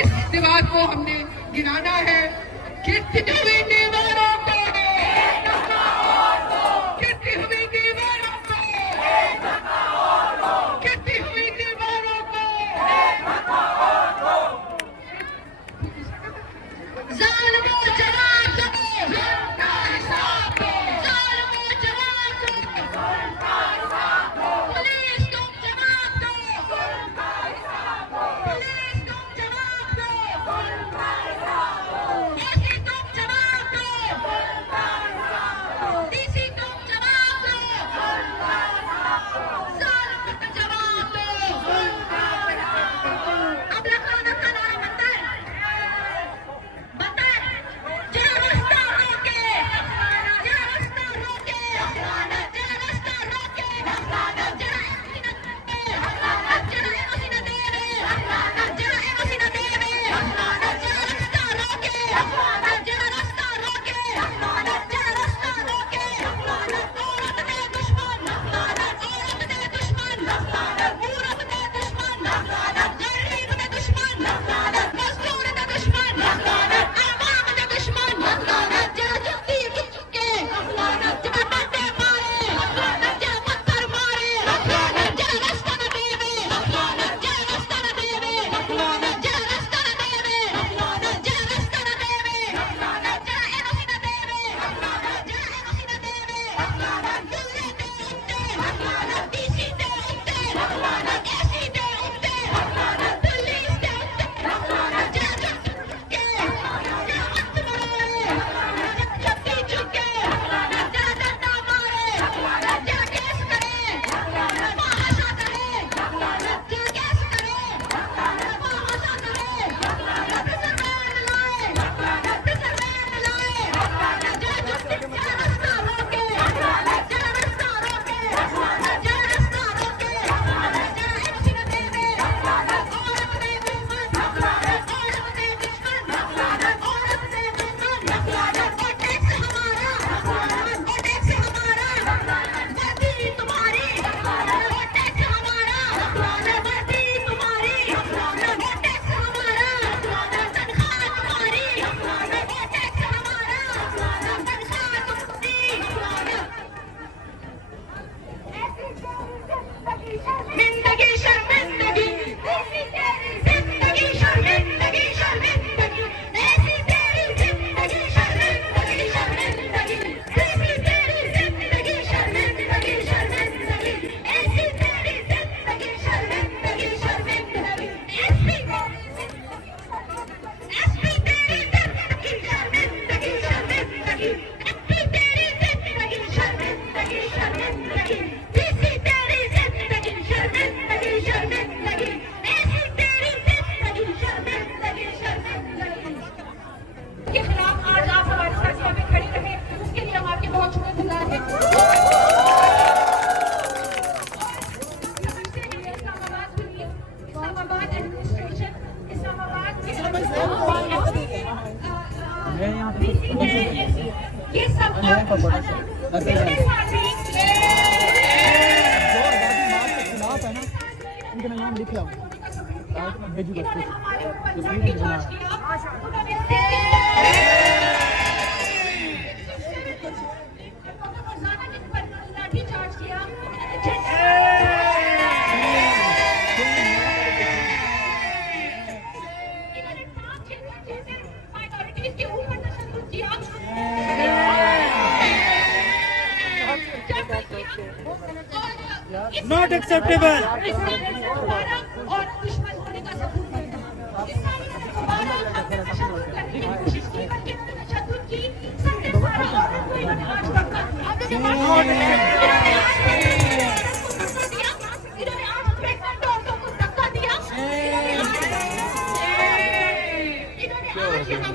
इस दीवार को हमने गिराना है। कितनी हुई दीवारों को, कितनी हुई दीवारों को, कितनी हुई दीवारों को, जालिमों जवाब दो, उनका हिसाब दो, जालिमों जवाब दो, उनका हिसाब दो, पुलिस तुम जवाब दो, उनका हिसाब दो, पुलिस तुम जवाब दो, उनका हिसाब दो, एसी तुम जवाब दो, उनका हिसाब दो, डीसी तुम जवाब दो, उनका हिसाब दो, जालिमों का जवाब दो, उनका हिसाब दो। अब लखनऊ का नारा बनता है, जरा रास्ता रोके, जरा रास्ता रोके, जरा रास्ता रोके, जरा एमसी न देवे, जरा एमसी न देवे, जरा एमसी न देवे, जरा रास्ता रोके, जरा रास्ता रोके, जरा रास्ता रोके। औरत दे दुश्मन, औरत दे दुश्मन, औरत दे दुश्मन, गरीब दे दुश्मन, मजदूर दे दुश्मन, आवाम दे दुश्मन, जरा जुत्ती चुके, जरा डंडे मारे, जरा पत्थर मारे, जरा रास्ता न देवे, जरा रास्ता न देवे, जरा रास्ता न देवे, जरा रास्ता न देवे, जरा एमसी न देवे, जरा एमसी न देवे, दिल्ली दे उत्ते, डीसी दे उत्ते, एसी दे उत्ते, पुलिस दे उत्ते, जरा चुके, जरा मत मारे, जुत्ती चुके, जरा डंडा मारे, जरा केस करे, महाशा करे, जरा केस करे, महाशा करे, प्रिजन वैन लाए, प्रिजन वैन लाए, जरा जुत्ती, जरा रास्ता रोके, जरा रास्ता रोके, जरा रास्ता रोके, जरा एमसी न देवे, औरत दे दुश्मन, औरत दे दुश्मन, औरत दे दुश्मन, और टैक्स हमारा, और टैक्स हमारा, वर्दी तुम्हारी, और टैक्स हमारा, वर्दी तुम्हारी, और टैक्स हमारा, तनख्वाह तुम्हारी, और टैक्स हमारा, तनख्वाह तुम्हारी। जिंदगी शर्मिंदगी, ऐसी तेरी जिंदगी शर्मिंदगी, शर्मिंदगी, ऐसी तेरी जिंदगी शर्मिंदगी, शर्मिंदगी, ऐसी तेरी जिंदगी शर्मिंदगी, शर्मिंदगी, ऐसी तेरी जिंदगी शर्मिंदगी, शर्मिंदगी, ऐसी तेरी जिंदगी शर्मिंदगी, शर्मिंदगी, ऐसी तेरी जिंदगी शर्मिंदगी, शर्मिंदगी, ऐसी तेरी जिंदगी शर्मिंदगी, शर्मिंदगी, ऐसी तेरी जिंदगी शर्मिंदगी, शर्मिंदगी। के खिलाफ आज आप हमारे साथ यहाँ पे खड़ी रहे, उसके लिए हम आपके बहुत शुक्रगुजार हैं। इस्लामाबाद पुलिस, इस्लामाबाद एडमिनिस्ट्रेशन, इस्लामाबाद के ये सब इसके साथ ही उनका नाम लिख लो, भेजूंगा हमारे ऊपर लाठीचार्ज किया, उन्होंने लाठीचार्ज किया, माइनॉरिटीज के ऊपर तशद्दुद किया, नॉट एक्सेप्टेबल। और दुश्मन होने का सबूत देना, दोबारा हमने तशद्दुद करने की कोशिश की, बल्कि तशद्दुद की 12 औरतों को इन्होंने आज तक इन्होंने आज प्रेग्नेंट औरतों को धक्का दिया, इन्होंने आज यहाँ